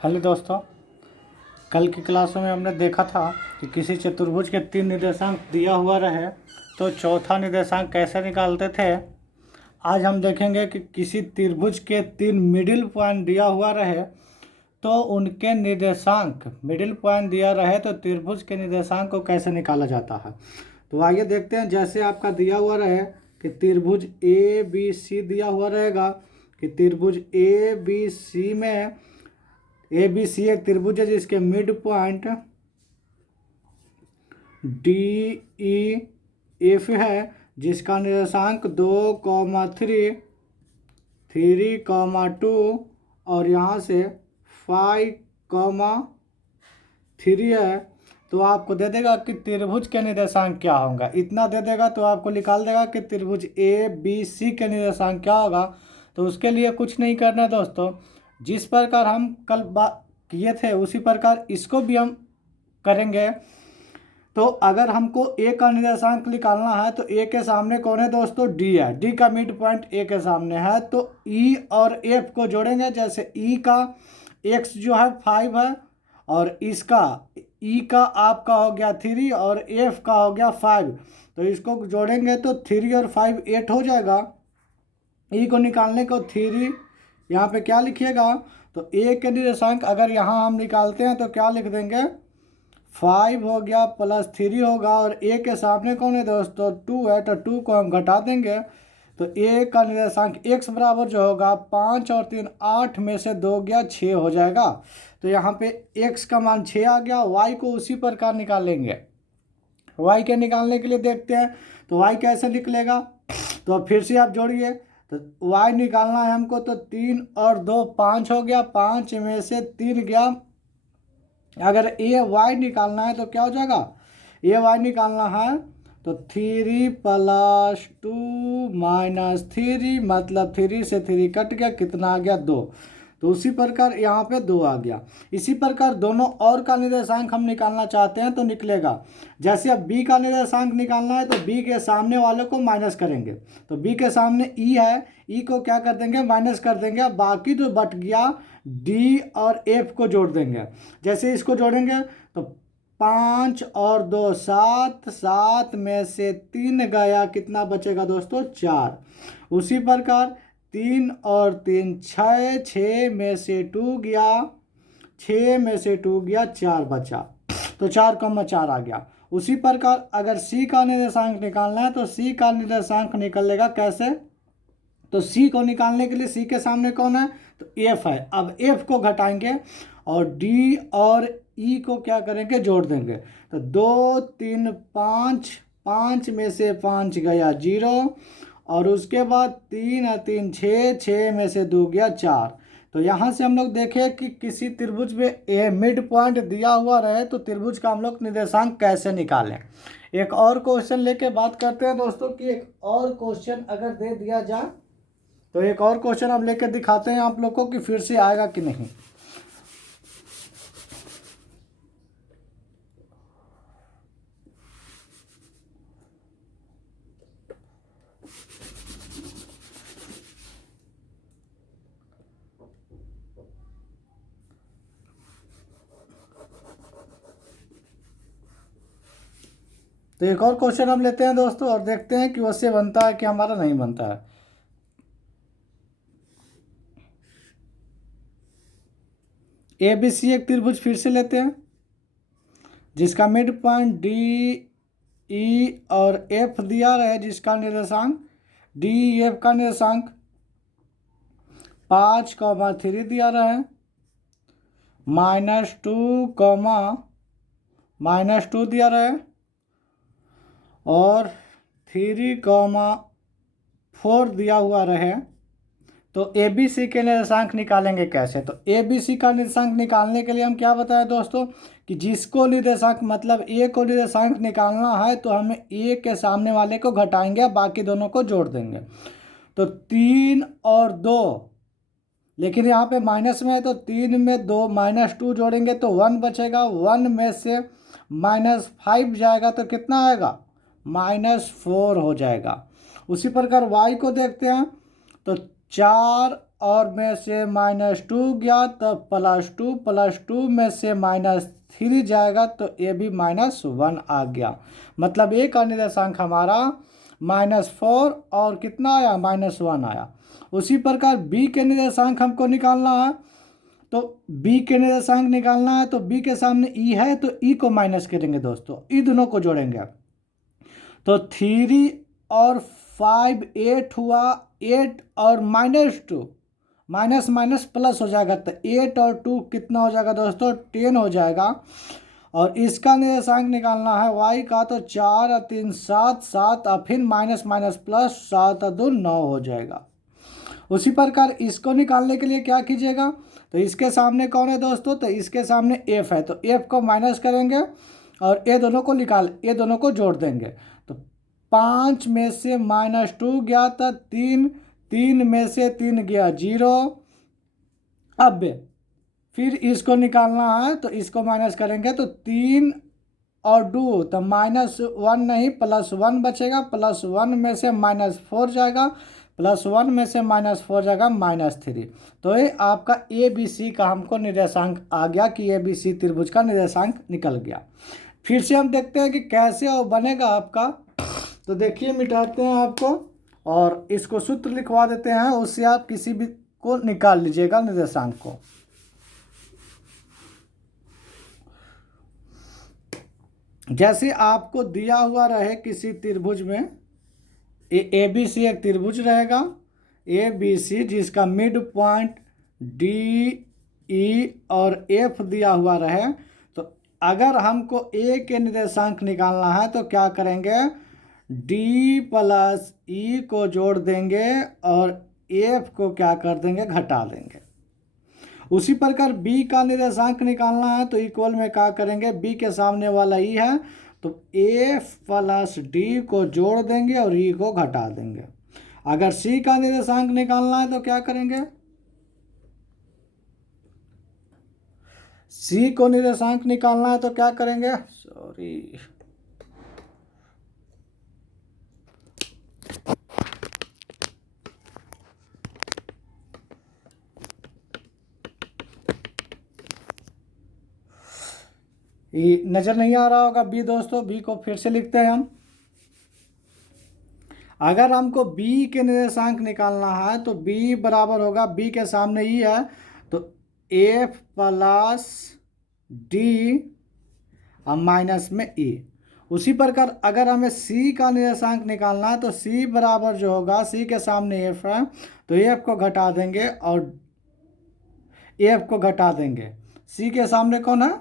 Hello दोस्तों, कल की क्लासों में हमने देखा था कि किसी चतुर्भुज के तीन निर्देशांक दिया हुआ रहे तो चौथा निर्देशांक कैसे निकालते थे। आज हम देखेंगे कि किसी त्रिभुज के तीन मिडिल पॉइंट दिया हुआ रहे तो उनके निर्देशांक, मिडिल पॉइंट दिया रहे तो त्रिभुज के निर्देशांक को कैसे निकाला जाता है। तो आइए देखते हैं। जैसे आपका दिया हुआ रहे कि त्रिभुज ए बी सी दिया हुआ रहेगा कि त्रिभुज ए बी सी में ए बी सी एक त्रिभुज है जिसके mid point D E F है, जिसका निर्देशांक 2, 3, 3, 2 और यहाँ से 5, 3 है। तो आपको दे देगा कि त्रिभुज के निर्देशांक क्या होगा। इतना दे देगा तो आपको निकाल देगा कि त्रिभुज ए बी सी के निर्देशांक क्या होगा। तो उसके लिए कुछ नहीं करना है दोस्तों, जिस प्रकार हम कल बात किए थे उसी प्रकार इसको भी हम करेंगे। तो अगर हमको ए का निर्देशांक निकालना है तो ए के सामने कौन है दोस्तों, डी है। डी का मिड पॉइंट ए के सामने है तो ई और एफ को जोड़ेंगे। जैसे ई का एक्स जो है 5 है और इसका ई का आपका हो गया 3 और एफ का हो गया 5। तो इसको जोड़ेंगे तो 3 और 5 8 हो जाएगा। ई को निकालने को 3 यहाँ पे क्या लिखिएगा, तो ए के निर्देशांक अगर यहाँ हम निकालते हैं तो क्या लिख देंगे, 5 हो गया प्लस 3 होगा और ए के सामने कौन है दोस्तों, 2 है। तो 2 को हम घटा देंगे तो ए का निर्देशांक x बराबर जो होगा 5 और 3 8 में से 2 गया 6 हो जाएगा। तो यहाँ पे x का मान 6 आ गया। y को उसी प्रकार निकालेंगे। y के निकालने के लिए देखते हैं तो y कैसे निकलेगा। तो अब फिर से आप जोड़िए तो y निकालना है हमको तो 3 और 2 5 हो गया, 5 में से 3 गया। अगर ए वाई निकालना है तो क्या हो जाएगा, ए वाई निकालना है तो 3 + 2 - 3 मतलब 3 से 3 कट गया, कितना आ गया 2। तो उसी प्रकार यहाँ पे 2 आ गया। इसी प्रकार दोनों और का निर्देशांक हम निकालना चाहते हैं तो निकलेगा। जैसे अब बी का निर्देशांक निकालना है तो बी के सामने वालों को माइनस करेंगे। तो बी के सामने ई है, ई को क्या कर देंगे, माइनस कर देंगे। बाकी जो बच गया डी और एफ को जोड़ देंगे। जैसे इसको जोड़ेंगे तो 5 और 2 7, 7 में से 3 गया, कितना बचेगा दोस्तों 4। उसी प्रकार 3 और 3 6, 6 में से 2 गया, 6 में से 2 गया 4 बचा। तो 4 कम 4 आ गया। उसी प्रकार अगर सी का निर्देशांक निकालना है तो सी का निर्देशांक निकलेगा कैसे, तो सी को निकालने के लिए सी के सामने कौन है, तो एफ है। अब एफ को घटाएंगे और डी और ई को क्या करेंगे, जोड़ देंगे। तो 2, 3, 5, 5 में से 5 गया 0 और उसके बाद 3 और 3 6, 6 में से 2 गया 4। तो यहाँ से हम लोग देखें कि किसी त्रिभुज में ए मिड पॉइंट दिया हुआ रहे तो त्रिभुज का हम लोग निर्देशांक कैसे निकालें। एक और क्वेश्चन लेके बात करते हैं दोस्तों कि एक और क्वेश्चन अगर दे दिया जाए तो एक और क्वेश्चन हम लेकर दिखाते हैं आप लोग को कि फिर से आएगा कि नहीं। तो एक और क्वेश्चन हम लेते हैं दोस्तों और देखते हैं कि उससे बनता है कि हमारा नहीं बनता है। ए बी सी एक त्रिभुज फिर से लेते हैं जिसका मिड पॉइंट डी ई और एफ दिया रहे, जिसका निर्देशांक डी एफ का निर्देशांक 5, 3 दिया रहे, -2, दिया रहे और 3, 4 दिया हुआ रहे। तो ए बी सी के निर्देशांक निकालेंगे कैसे। तो ए बी सी का निर्देशांक निकालने के लिए हम क्या बताएं दोस्तों कि जिसको निर्देशांक मतलब ए को निर्देशांक निकालना है तो हमें ए के सामने वाले को घटाएंगे, बाकी दोनों को जोड़ देंगे। तो 3 और 2, लेकिन यहाँ पे माइनस में है तो 3 में 2 -2 जोड़ेंगे तो 1 बचेगा। 1 में से -5 जाएगा तो कितना आएगा, -4 हो जाएगा। उसी प्रकार y को देखते हैं तो 4 और में से -2 गया तो +2 में से -3 जाएगा तो ये भी -1 आ गया। मतलब ए का निर्देशांक हमारा -4 और कितना आया, -1 आया। उसी प्रकार बी के निर्देशांक हमको निकालना है, तो बी के निर्देशांक निकालना है तो बी के सामने ई है तो ई को माइनस करेंगे दोस्तों, ई दोनों को जोड़ेंगे तो 3 और 5 8 हुआ, 8 और -2 माइनस माइनस प्लस हो जाएगा तो 8 और 2 कितना हो जाएगा दोस्तों, 10 हो जाएगा। और इसका निर्देशांक निकालना है y का, तो 4 और 3 7 7 और फिर माइनस माइनस प्लस 7 और 2 9 हो जाएगा। उसी प्रकार इसको निकालने के लिए क्या कीजिएगा, तो इसके सामने कौन है दोस्तों, तो इसके सामने f है, तो f को माइनस करेंगे और ये दोनों को जोड़ देंगे। तो 5 में से -2 गया था 3 में से 3 गया 0। अब फिर इसको निकालना है तो इसको माइनस करेंगे तो 3 और 2 तो -1 नहीं +1 बचेगा, +1 में से -4 जाएगा, +1 में से -4 जाएगा -3। तो ये आपका ABC का हमको निर्देशांक आ गया कि ABC त्रिभुज का निर्देशांक निकल गया। फिर से हम देखते हैं कि कैसे वो बनेगा आपका। तो देखिए मिटाते हैं आपको और इसको सूत्र लिखवा देते हैं, उससे आप किसी भी को निकाल लीजिएगा निर्देशांक को। जैसे आपको दिया हुआ रहे किसी त्रिभुज में ABC एक त्रिभुज रहेगा ABC जिसका मिड पॉइंट DE और F दिया हुआ रहे, तो अगर हमको A के निर्देशांक निकालना है तो क्या करेंगे, D + E को जोड़ देंगे और F को क्या कर देंगे, घटा देंगे। उसी प्रकार B का निर्देशांक निकालना है तो इक्वल में क्या करेंगे, B के सामने वाला E है तो F + D को जोड़ देंगे और E को घटा देंगे। अगर C का निर्देशांक निकालना है तो क्या करेंगे, C को निर्देशांक निकालना है तो क्या करेंगे, ये नज़र नहीं आ रहा होगा बी दोस्तों, बी को फिर से लिखते हैं हम। अगर हमको बी के निर्देशांक निकालना है तो बी बराबर होगा, बी के सामने ई है तो F + D और माइनस में E। उसी प्रकार अगर हमें C का निर्देशांक निकालना है तो C बराबर जो होगा, C के सामने F है तो F को घटा देंगे और F को घटा देंगे। C के सामने कौन है,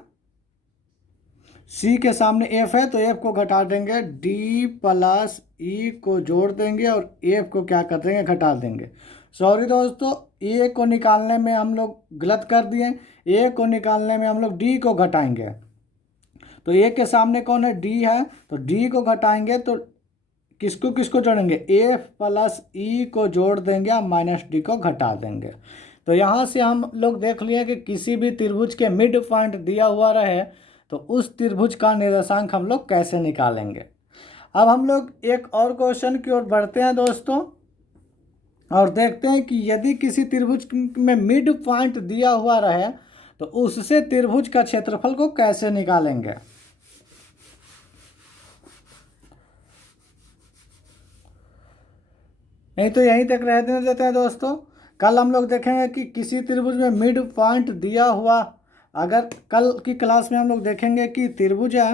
C के सामने F है तो F को घटा देंगे, D + E को जोड़ देंगे और F को क्या कर देंगे, घटा देंगे। सॉरी दोस्तों, A को निकालने में हम लोग गलत कर दिए, A को निकालने में हम लोग D को घटाएंगे। तो A के सामने कौन है, D है तो D को घटाएंगे तो किसको किसको जोड़ेंगे, F + E को जोड़ देंगे और -D को घटा देंगे। तो यहाँ से हम लोग देख लिए कि किसी भी त्रिभुज के मिड पॉइंट दिया हुआ रहे तो उस त्रिभुज का निर्देशांक हम लोग कैसे निकालेंगे। अब हम लोग एक और क्वेश्चन की ओर बढ़ते हैं दोस्तों और देखते हैं कि यदि किसी त्रिभुज में मिड पॉइंट दिया हुआ रहे तो उससे त्रिभुज का क्षेत्रफल को कैसे निकालेंगे। नहीं तो यहीं तक रहने देते हैं दोस्तों। कल हम लोग देखेंगे कि किसी त्रिभुज में मिड पॉइंट दिया हुआ, अगर कल की क्लास में हम लोग देखेंगे कि त्रिभुज है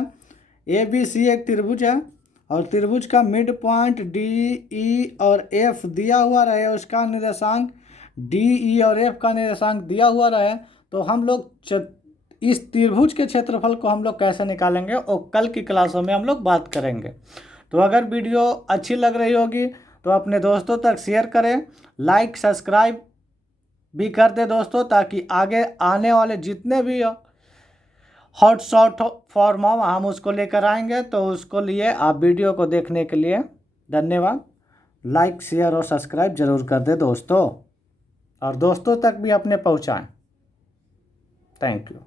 ABC एक त्रिभुज है और त्रिभुज का मिड पॉइंट DE और F दिया हुआ रहे, उसका निर्देशांक DE और F का निर्देशांक दिया हुआ रहे, तो हम लोग इस त्रिभुज के क्षेत्रफल को हम लोग कैसे निकालेंगे और कल की क्लासों में हम लोग बात करेंगे। तो अगर वीडियो अच्छी लग रही होगी तो अपने दोस्तों तक शेयर करें, लाइक सब्सक्राइब भी कर दे दोस्तों, ताकि आगे आने वाले जितने भी हॉट शॉट फॉर्म हम उसको लेकर आएंगे। तो उसको लिए आप वीडियो को देखने के लिए धन्यवाद। लाइक शेयर और सब्सक्राइब जरूर कर दे दोस्तों और दोस्तों तक भी अपने पहुंचाएं। Thank you.